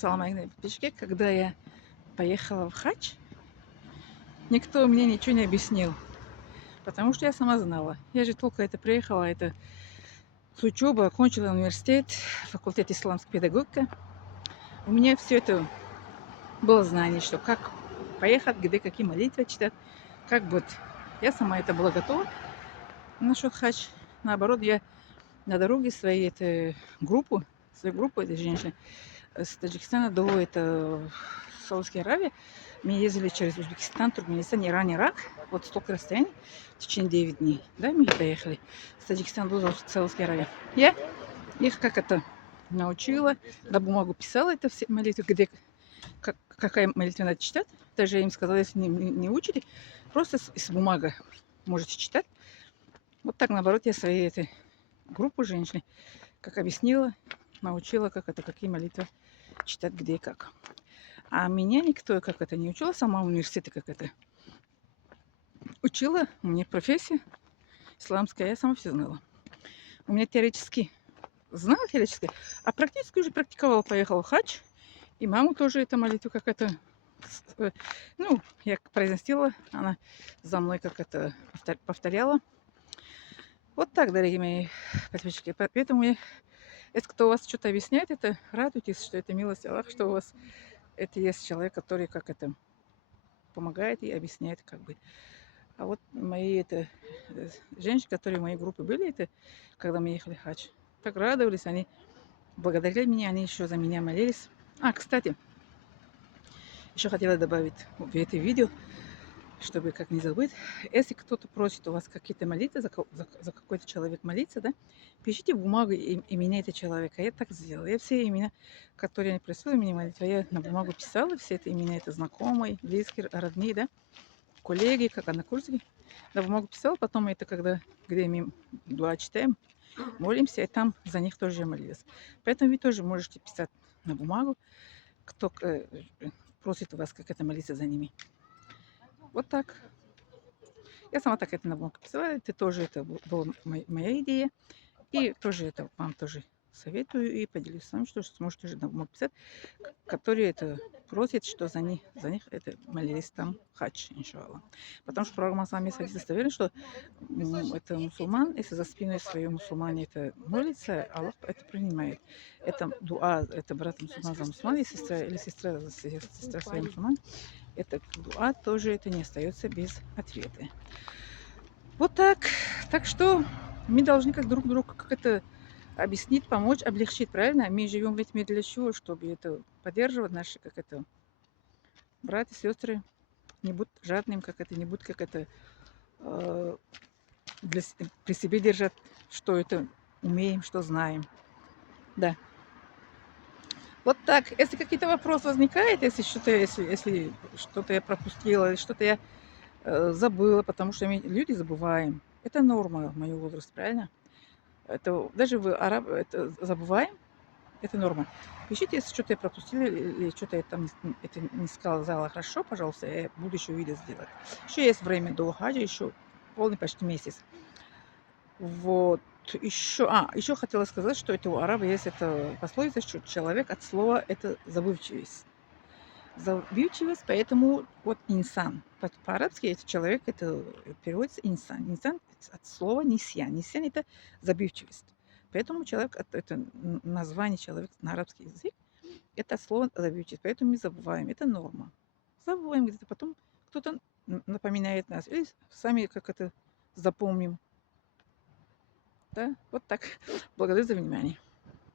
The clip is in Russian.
Салам алейкум, подписчики. Когда я поехала в хадж, никто мне ничего не объяснил, потому что я сама знала. Я же только это приехала, это с учебы, окончила университет, факультет исламской педагогики. У меня все это было знание, что как поехать, где какие молитвы читать, как будет. Я сама это была готова насчет хадж. Наоборот, я на дороге своей свою группу этой женщины с Таджикистана до Саудовской Аравии. Мы ездили через Узбекистан, Туркменистан, Иран, Ирак. Вот столько расстояний в течение 9 дней. Да, мы доехали с Таджикистана до Саудовской Аравии. Я их как это научила, на бумагу писала это все молитвы, где какая молитва надо читать. Даже я им сказала, если не учите, просто с бумага можете читать. Вот так, наоборот, я своей этой группу женщин, как объяснила, научила, как это, какие молитвы читать, где и как. А меня никто как это не учила, сама в университете как это учила. У меня профессия исламская, я сама все знала. У меня теоретически знала теоретически, а практически уже практиковала. Поехала в хадж, и маму тоже это молитву как это, ну, я произносила, она за мной как это повторяла. Вот так, дорогие мои подписчики. Поэтому если кто у вас что-то объясняет, это радуйтесь, что это милость Аллаха, что у вас это есть человек, который как это помогает и объясняет как бы. А вот мои женщины, которые в моей группе были, это когда мы ехали в хадж, так радовались, они благодарили меня, они еще за меня молились. А, кстати, еще хотела добавить в это видео, чтобы как не забыть, если кто-то просит у вас какие-то молитвы, за какой-то человек молиться, да, пишите в бумагу имена этого человека. Я так сделала. Я все имена, которые они просили меня молитвы, я на бумагу писала, все это имена, это знакомые, близкие, родные, да, коллеги, как однокурсники. На бумагу писала, потом это когда, где мы дуа читаем, молимся, и там за них тоже молилась. Поэтому вы тоже можете писать на бумагу, кто просит у вас как это молиться за ними. Вот так. Я сама так это на бумагу писала, это тоже это была моя идея. И тоже это вам тоже советую и поделюсь с вами, что сможете уже на бумагу писать, которые это просят, что за них это молились там хадж, иншаллах. Потому что пророк Мухаммад достоверен, что это мусульман, если за спиной своей мусульмане это молится, Аллах это принимает. Это дуа, это брат мусульман за мусульман, или сестра за сестра своей мусульман, это дуа тоже это не остается без ответа. Вот так. Так что мы должны как друг другу как это объяснить, помочь, облегчить, правильно? Мы живем в этом мире для чего? Чтобы это поддерживать наши, как это, братья, сестры, не будь жадным, как это, не будь как это э, при себе держать, что это умеем, что знаем. Да. Вот так. Если какие-то вопросы возникают, если что-то я пропустила, или что-то я забыла, потому что мы люди забываем. Это норма в моем возрасте, правильно? Это даже в это забываем, это норма. Пишите, если что-то я пропустила или что-то я там это не сказала хорошо, пожалуйста, я буду еще видео сделать. Еще есть время до хаджа, еще полный почти месяц. Вот. Еще хотела сказать, что это у арабов есть это пословица, что человек от слова это забывчивость. Забывчивость, поэтому вот инсан. По-арабски это человек, это переводится инсан. Инсан от слова нисьян. Нисьян это забывчивость. Поэтому человек, это название человека на арабский язык, это слово забывчивость. Поэтому мы забываем. Это норма. Забываем где-то, потом кто-то напоминает нас. Или сами как это запомним. Да, вот так. Благодарю за внимание.